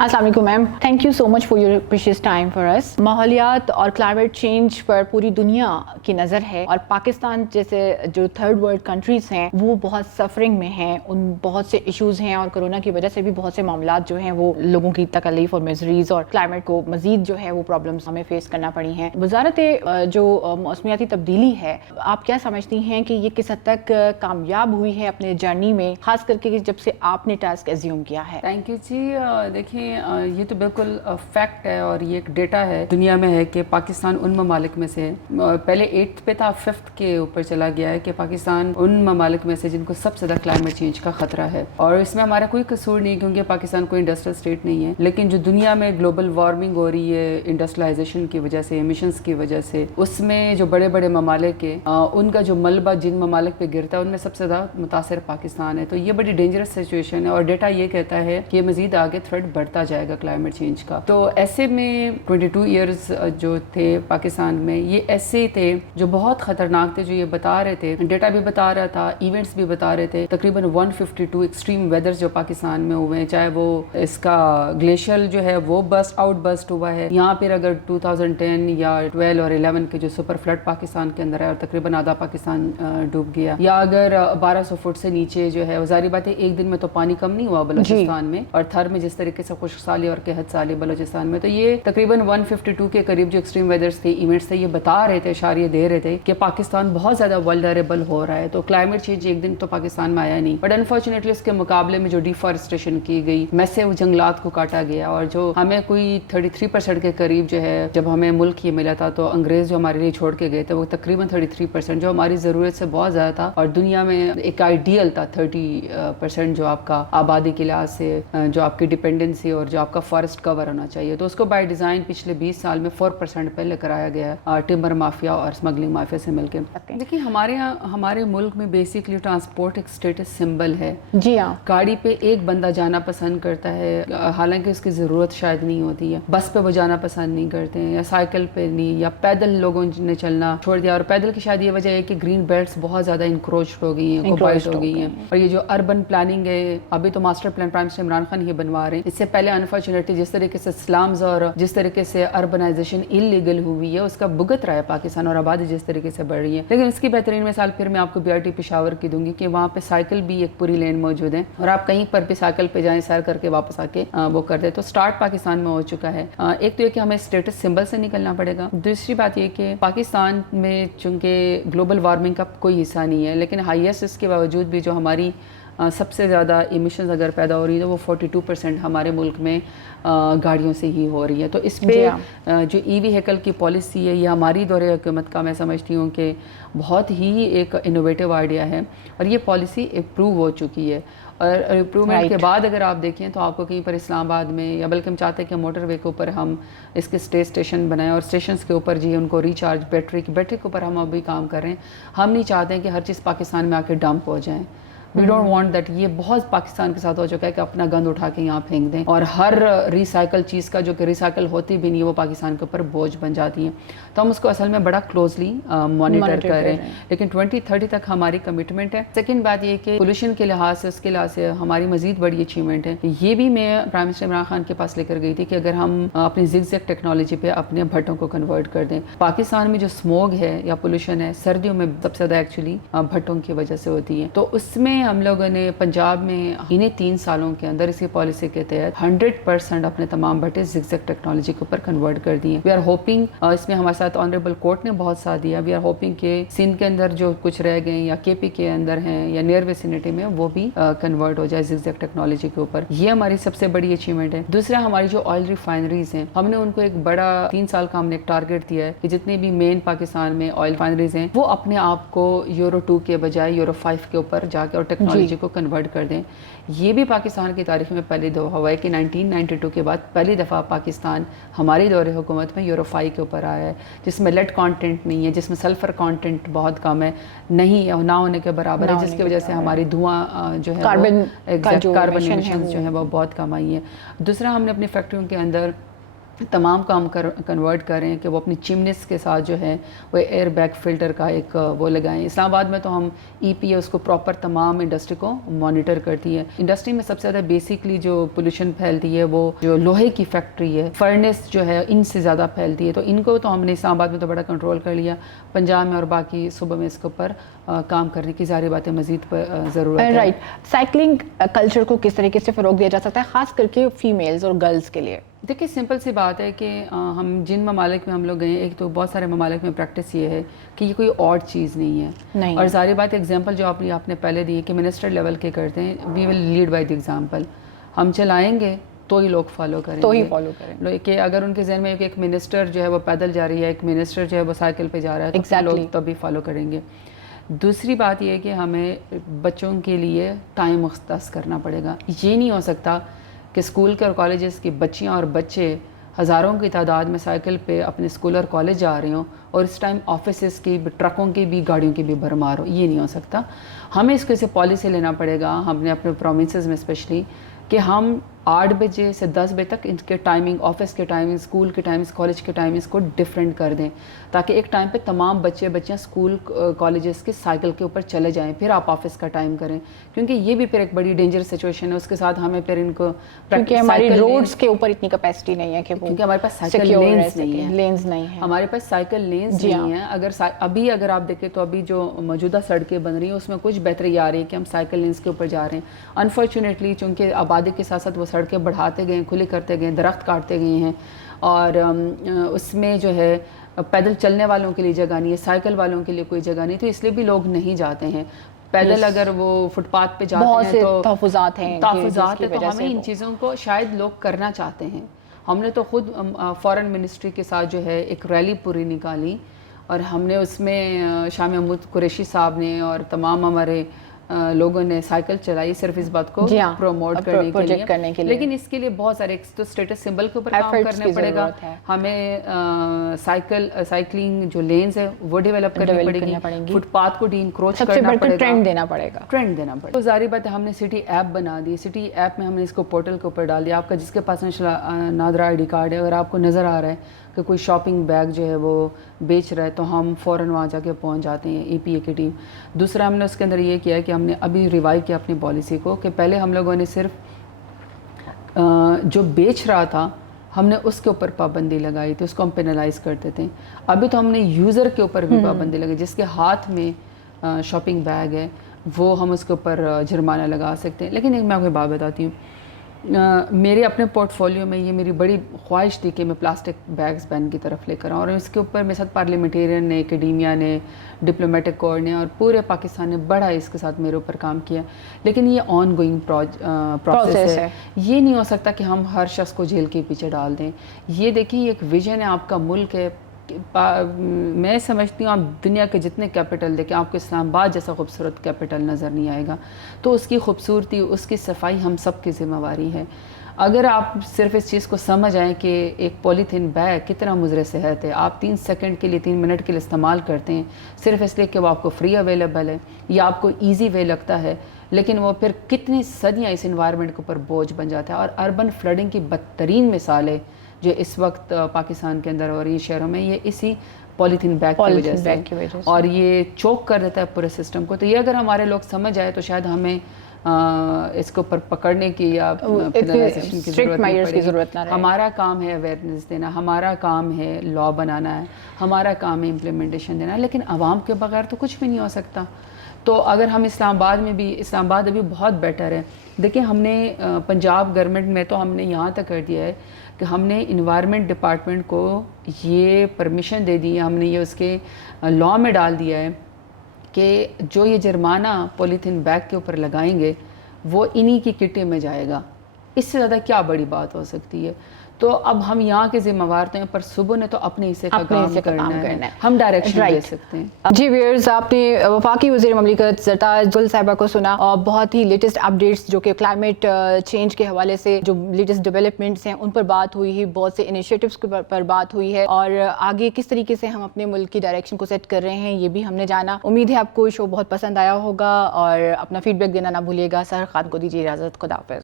السلام علیکم ma'am, thank you so much for your precious time for us. ماحولیات اور کلائمیٹ چینج پر پوری دنیا کی نظر ہے اور پاکستان جیسے جو تھرڈ ورلڈ کنٹریز ہیں وہ بہت سفرنگ میں ہیں، ان بہت سے ایشوز ہیں اور کرونا کی وجہ سے بھی بہت سے معاملات جو ہیں وہ لوگوں کی تکلیف اور میزریز اور کلائمیٹ کو مزید جو ہے وہ پرابلمس ہمیں فیس کرنا پڑی ہیں. وزارت جو موسمیاتی تبدیلی ہے، آپ کیا سمجھتی ہیں کہ یہ کس حد تک کامیاب ہوئی ہے اپنے جرنی میں، خاص کر کے جب سے آپ نے ٹاسک ایزیوم کیا ہے؟ تھینک یو جی. دیکھیں یہ تو بالکل فیکٹ ہے اور یہ ایک ڈیٹا ہے دنیا میں ہے کہ پاکستان ان ممالک میں سے پہلے 8th پہ تھا، 5th کے اوپر چلا گیا ہے کہ پاکستان ان ممالک میں سے جن کو سب سے زیادہ کلائمیٹ چینج کا خطرہ ہے. اور اس میں ہمارا کوئی قصور نہیں کیونکہ پاکستان کوئی انڈسٹریل اسٹیٹ نہیں ہے، لیکن جو دنیا میں گلوبل وارمنگ ہو رہی ہے انڈسٹریلائزیشن کی وجہ سے، ایمیشنز کی وجہ سے، اس میں جو بڑے بڑے ممالک ہیں ان کا جو ملبہ جن ممالک پہ گرتا ہے ان میں سب سے زیادہ متاثر پاکستان ہے. تو یہ بڑی ڈینجرس سچویشن ہے اور ڈیٹا یہ کہتا ہے کہ مزید آگے تھریٹ بڑھتا جائے گا کلائمیٹ چینج کا. تو ایسے میں 22 ایئرز جو تھے پاکستان میں، یہ ایسے تھے جو بہت خطرناک تھے، جو یہ بتا رہے تھے، ڈیٹا بھی بتا رہا تھا، ایونٹس بھی بتا رہے تھے. تقریباً 152 ایکسٹریم ویدرز جو پاکستان میں ہوئے ہیں، چاہے وہ اس کا گلیشیئر جو ہے وہ بسٹ ہوا ہے یہاں پھر اگر 2010 یا 12 اور 11 کے جو سپر فلڈ پاکستان کے اندر ہے اور تقریباً آدھا پاکستان ڈوب گیا، یا اگر 1200 فٹ سے نیچے جو ہے، ظاہری بات ہے ایک دن میں تو پانی کم نہیں ہوا بلوچستان میں، اور تھر میں جس طریقے سے خشک سالی اور قحط سالی بلوچستان میں. تو یہ تقریباً 152 کے قریب جو ایکسٹریم ویدرز تھے، ایونٹس تھے، یہ بتا رہے تھے، اشاریہ دے رہے تھے کہ پاکستان بہت زیادہ ولنریبل ہو رہا ہے. تو کلائمیٹ چینج ایک دن تو پاکستان میں آیا نہیں، بٹ انفارچونیٹلی اس کے مقابلے میں جو ڈیفارسٹریشن کی گئی، میسو جنگلات کو کاٹا گیا، اور جو ہمیں کوئی 33% کے قریب جو ہے، جب ہمیں ملک یہ ملا تھا تو انگریز جو ہمارے لیے چھوڑ کے گئے تھے وہ تقریباً 33%، جو ہماری ضرورت سے بہت زیادہ تھا اور دنیا میں ایک آئیڈیل تھا 30% جو آپ کا آبادی کے لحاظ سے جو آپ کی ڈپینڈنسی اور جو آپ کا فارسٹ کور ہونا چاہیے. تو اس کو بائی ڈیزائن پچھلے 20 سال میں 4% پہ لے کر آیا گیا ہے ٹمبر مافیا اور اسمگلنگ مافیا سے مل کے. دیکھیے ہمارے ملک میں بیسکلی ٹرانسپورٹ ایک اسٹیٹس سمبل ہے. جی ہاں، گاڑی پہ ایک بندہ جانا پسند کرتا ہے، حالانکہ اس کی ضرورت شاید نہیں ہوتی ہے. بس پہ وہ جانا پسند نہیں کرتے ہیں، یا سائیکل پہ نہیں، یا پیدل لوگوں نے چلنا چھوڑ دیا. اور پیدل کی شاید یہ وجہ ہے کہ گرین بیلٹس بہت زیادہ انکروچڈ ہو گئی ہیں، کوپائٹ ہو گئی ہیں. اور یہ جو اربن پلاننگ ہے، ابھی تو master plan prime minister Imran Khan یہ بنوا رہے ہیں. اس سے پہلے انفارچونیٹلی جس طریقے سے سلامز اور جس طریقے سے اربنائزیشن انلیگل ہوئی ہے اس کا بھگت رہا ہے پاکستان، اور آبادی جس طریقے سے بڑھ رہی ہے. لیکن اس کی بہترین مثال پھر میں آپ کو BRT پشاور کی دوں گی کہ وہاں پہ سائیکل بھی ایک پوری لین موجود ہے، اور آپ کہیں پر بھی سائیکل پہ جائیں، سیر کر کے واپس آ کے وہ کر دیں. تو سٹارٹ پاکستان میں ہو چکا ہے. ایک تو یہ کہ ہمیں اسٹیٹس سمبل سے نکلنا پڑے گا. دوسری بات یہ کہ پاکستان میں چونکہ گلوبل وارمنگ کا کوئی حصہ نہیں ہے، لیکن ہائیسٹ اس کے باوجود بھی جو ہماری سب سے زیادہ ایمیشنز اگر پیدا ہو رہی ہے تو وہ 42% ہمارے ملک میں گاڑیوں سے ہی ہو رہی ہے. تو اس پہ جو ای ویہیکل کی پالیسی ہے یہ ہماری دور حکومت کا میں سمجھتی ہوں کہ بہت ہی ایک انوویٹیو آئیڈیا ہے، اور یہ پالیسی اپروو ہو چکی ہے. اور اپروومنٹ کے بعد اگر آپ دیکھیں تو آپ کو کہیں پر اسلام آباد میں، یا بلکہ ہم چاہتے ہیں کہ موٹر وے کے اوپر ہم اس کے اسٹیشن بنائیں، اور اسٹیشنز کے اوپر ان کو ریچارج بیٹری کے اوپر ہم ابھی کام کر رہے ہیں. ہم نہیں چاہتے ہیں کہ ہر چیز پاکستان میں آ کے ڈمپ ہو جائیں. We don't want that. یہ بہت پاکستان کے ساتھ ہو چکا ہے کہ اپنا گند اٹھا کے یہاں پھینک دیں، اور ہر ریسائیکل چیز کا جو کہ ریسائیکل ہوتی بھی نہیں وہ پاکستان کے اوپر بوجھ بن جاتی ہیں. تو ہم اس کو اصل میں بڑا کلوزلی مانیٹر کر رہے ہیں، لیکن 2030 تک ہماری کمٹمنٹ ہے. سیکنڈ بات یہ کہ پولوشن کے لحاظ سے، اس کے لحاظ سے ہماری مزید بڑی اچیومنٹ ہے. یہ بھی میں پرائم منسٹر عمران خان کے پاس لے کر گئی تھی کہ اگر ہم اپنی زگ زیگ ٹیکنالوجی پہ اپنے بھٹوں کو کنورٹ کر دیں. پاکستان میں جو اسموگ ہے یا پولوشن ہے سردیوں میں سب سے زیادہ ایکچولی بھٹوں کی وجہ سے ہوتی ہے. تو اس میں ہم لوگوں نے پنجاب میں انہیں 3 سالوں کے اندر اسی پالیسی کے تحت 100% اپنے تمام بھٹے زگ زیگ ٹیکنالوجی کے اوپر کنورٹ کر دیے. وی آر ہوپنگ، اس میں ہمارے ساتھ آنریبل کورٹ نے بہت ساتھ دیا. وی آر ہوپنگ کہ سندھ کے اندر جو کچھ رہ گئے یا KP کے اندر ہیں یا نیئر ویسینٹی میں وہ بھی کنورٹ ہو جائے زگ زیگ ٹیکنالوجی کے اوپر. یہ ہماری سب سے بڑی اچیومنٹ ہے. دوسرا ہماری جو آئل ریفائنریز ہیں، ہم نے ان کو ایک بڑا 3 سال کا ہم نے ایک ٹارگیٹ دیا ہے کہ جتنے بھی مین پاکستان میں آئل ریفائنریز ہیں وہ اپنے آپ کو یورو 2 کے بجائے یورو 5 کے اوپر جا کے اور ٹیکنالوجی کو کنورٹ کر دیں. یہ بھی پاکستان کی تاریخ میں پہلی دفعہ ہوا ہے کہ 1992 کے بعد پہلی دفعہ پاکستان ہماری دور حکومت میں یورو 5 کے اوپر آیا ہے، جس میں لیڈ کانٹینٹ نہیں ہے، جس میں سلفر کانٹینٹ بہت کم ہے، نہیں نہ ہونے کے برابر ہے، جس کی وجہ سے ہماری دھواں جو ہے کاربن ایمیشنز جو ہیں وہ بہت کم آئی ہیں. دوسرا ہم نے اپنی فیکٹریوں کے اندر تمام کام کنورٹ کریں کہ وہ اپنی چمنیز کے ساتھ جو ہے وہ ایئر بیگ فلٹر کا ایک وہ لگائیں. اسلام آباد میں تو ہم ای پی اس کو پراپر تمام انڈسٹری کو مانیٹر کرتی ہے. انڈسٹری میں سب سے زیادہ بیسکلی جو پولوشن پھیلتی ہے وہ جو لوہے کی فیکٹری ہے, فرنس جو ہے, ان سے زیادہ پھیلتی ہے. تو ان کو تو ہم نے اسلام آباد میں تو بڑا کنٹرول کر لیا. پنجاب میں اور باقی صوبوں میں اس کے اوپر کام کرنے کی ظاہری باتیں مزید ضرورت ہے. رائٹ. سائیکلنگ کلچر کو کس طریقے سے فروغ دیا جا سکتا ہے خاص کر کے فیمیلز اور گرلز کے لیے؟ دیکھیے سمپل سی بات ہے کہ ہم جن ممالک میں ہم لوگ گئے ہیں, ایک تو بہت سارے ممالک میں پریکٹس یہ ہے کہ یہ کوئی اور چیز نہیں ہے. اور ظاہری بات ایگزامپل جو آپ نے پہلے دی ہے کہ منسٹر لیول کے کرتے ہیں, we will lead by the example. ہم چلائیں گے تو ہی لوگ فالو کریں گے. کہ اگر ان کے ذہن میں ایک منسٹر جو ہے وہ پیدل جا رہی ہے, ایک منسٹر جو ہے وہ سائیکل پہ جا رہا ہے, تو لوگ تبھی فالو کریں گے. دوسری بات یہ ہے کہ ہمیں بچوں کے لیے ٹائم مختص کرنا پڑے گا. یہ نہیں ہو سکتا کہ اسکول کے اور کالجز کی بچیاں اور بچے ہزاروں کی تعداد میں سائیکل پہ اپنے اسکول اور کالج جا رہے ہوں اور اس ٹائم آفیسز کی بھی, ٹرکوں کی بھی, گاڑیوں کی بھی بھرمار ہو. یہ نہیں ہو سکتا. ہمیں اس کو اسے پالیسی لینا پڑے گا. ہم نے اپنے پروونسز میں اسپیشلی کہ ہم 8 بجے سے 10 بجے تک ان کے ٹائمنگ, آفس کے ٹائمنگ, اسکول کے ٹائمنگز, کالج کے ٹائمنگز کو ڈفرینٹ کر دیں, تاکہ ایک ٹائم پہ تمام بچیاں اسکول کالجز کے سائیکل کے اوپر چلے جائیں, پھر آپ آفس کا ٹائم کریں. کیونکہ یہ بھی پھر ایک بڑی ڈینجر سچویشن ہے. اس کے ساتھ ہمیں پھر ان کو, کیونکہ ہماری روڈز کے اوپر اتنی کیپیسٹی نہیں ہے, کیونکہ ہمارے پاس سائیکل لینز نہیں ہیں. ہمارے پاس سائیکل لینز نہیں ہیں. اگر آپ دیکھیں تو ابھی جو موجودہ سڑکیں بن رہی ہیں اس میں کچھ بہتری آ رہی ہے کہ ہم سائیکل لینز کے اوپر جا رہے ہیں. انفارچونیٹلی چونکہ آبادی کے ساتھ ساتھ وہ سڑکیں بڑھاتے گئے, کھلی کرتے گئے, درخت کاٹتے گئے ہیں, اور اس میں جو ہے پیدل چلنے والوں کے لیے جگہ نہیں ہے, سائیکل والوں کے لیے کوئی جگہ نہیں, تو اس لیے بھی لوگ نہیں جاتے ہیں. پیدل اگر وہ فٹ پاتھ پہ جاتے ہیں تو تحفظات ہیں, تو ہمیں ان چیزوں کو شاید لوگ کرنا چاہتے ہیں. ہم نے تو خود فارن منسٹری کے ساتھ جو ہے ایک ریلی پوری نکالی, اور ہم نے اس میں شاہ محمود قریشی صاحب نے اور تمام ہمارے لوگوں نے سائیکل چلائی صرف اس بات کو پروموٹ کرنے کے لیے. لیکن اس کے لیے بہت سارے تو اسٹیٹس سمبل کے اوپر کام کرنا پڑے گا. ہمیں سائیکلنگ جو لینز ہے وہ ڈیولپ کرنی پڑے گی, فٹ پاتھ کو ڈی انکروچ کرنا پڑے گا, ٹرینڈ دینا پڑے گا. تو ظاہری بات ہے ہم نے سٹی ایپ بنا دی. سٹی ایپ میں ہم نے اس کو پورٹل کے اوپر ڈال دیا. آپ کا جس کے پاس نادرا آئی ڈی کارڈ ہے, اگر آپ کو نظر آ رہا ہے کہ کوئی شاپنگ بیگ جو ہے وہ بیچ رہا ہے, تو ہم فوراً وہاں جا کے پہنچ جاتے ہیں, ای پی اے کی ٹیم. دوسرا ہم نے اس کے اندر یہ کیا ہے کہ ہم نے ابھی ریوائیو کیا اپنی پالیسی کو, کہ پہلے ہم لوگوں نے صرف جو بیچ رہا تھا ہم نے اس کے اوپر پابندی لگائی تھی, اس کو ہم پینلائز کرتے تھے. ابھی تو ہم نے یوزر کے اوپر بھی پابندی لگائی. جس کے ہاتھ میں شاپنگ بیگ ہے وہ ہم اس کے اوپر جرمانہ لگا سکتے ہیں. لیکن ایک میں آپ کو بات بتاتی ہوں, میرے اپنے پورٹ فولیو میں یہ میری بڑی خواہش تھی کہ میں پلاسٹک بیگز بین کی طرف لے کر آؤں, اور اس کے اوپر میرے ساتھ پارلیمنٹیرین نے, اکیڈیمیا نے, ڈپلومیٹک کورps نے اور پورے پاکستان نے بڑا اس کے ساتھ میرے اوپر کام کیا. لیکن یہ آن گوئنگ پروسیس ہے. یہ نہیں ہو سکتا کہ ہم ہر شخص کو جیل کے پیچھے ڈال دیں. یہ دیکھیں یہ ایک ویژن ہے, آپ کا ملک ہے. میں سمجھتی ہوں آپ دنیا کے جتنے کیپٹل دیکھیں, آپ کو اسلام آباد جیسا خوبصورت کیپٹل نظر نہیں آئے گا. تو اس کی خوبصورتی, اس کی صفائی ہم سب کی ذمہ واری ہے. اگر آپ صرف اس چیز کو سمجھ آئیں کہ ایک پولیتھین بیگ کتنا مضر صحت ہے, آپ 3 سیکنڈ کے لیے 3 منٹ کے لیے استعمال کرتے ہیں صرف اس لیے کہ وہ آپ کو فری اویلیبل ہے یا آپ کو ایزی وے لگتا ہے, لیکن وہ پھر کتنی صدیاں اس انوائرمنٹ کے اوپر بوجھ بن جاتا ہے. اور اربن فلڈنگ کی بدترین مثال ہے جو اس وقت پاکستان کے اندر اور یہ شہروں میں, یہ اسی پولیتھین بیگ کی وجہ سے, اور یہ چوک کر دیتا ہے پورے سسٹم کو. تو یہ اگر ہمارے لوگ سمجھ آئے تو شاید ہمیں اس کے اوپر پکڑنے کی یا پینلائزیشن کی ضرورت نہ رہے. ہمارا کام ہے اویئرنیس دینا, ہمارا کام ہے لا بنانا ہے, ہمارا کام ہے امپلیمنٹیشن دینا, لیکن عوام کے بغیر تو کچھ بھی نہیں ہو سکتا. تو اگر ہم اسلام آباد میں بھی, اسلام آباد ابھی بہت بیٹر ہے. دیکھیں ہم نے پنجاب گورنمنٹ میں تو ہم نے یہاں تک کر دیا ہے کہ ہم نے انوائرمنٹ ڈپارٹمنٹ کو یہ پرمیشن دے دی ہے, ہم نے یہ اس کے لاء میں ڈال دیا ہے کہ جو یہ جرمانہ پولیتھین بیگ کے اوپر لگائیں گے وہ انہی کی کٹی میں جائے گا. اس سے زیادہ کیا بڑی بات ہو سکتی ہے. تو اب ہم یہاں کے ذمہ وار تو ہیں, پر صبح نے تو اپنے حصے کا کام کرنا ہے, ہم ڈائریکشن دے سکتے ہیں. جی ویئرز, آپ نے وفاقی وزیر مملکت زرتاج گل صاحبہ کو سنا, اور بہت ہی لیٹسٹ اپڈیٹس جو کہ کلائمیٹ چینج کے حوالے سے جو لیٹسٹ ڈیولپمنٹس ہیں ان پر بات ہوئی ہے, بہت سے انیشیٹوز پر بات ہوئی ہے, اور آگے کس طریقے سے ہم اپنے ملک کی ڈائریکشن کو سیٹ کر رہے ہیں یہ بھی ہم نے جانا. امید ہے آپ کو شو بہت پسند آیا ہوگا, اور اپنا فیڈ بیک دینا نہ بھولیے گا. سحر خان کو دیجیے اجازت, خدا حافظ.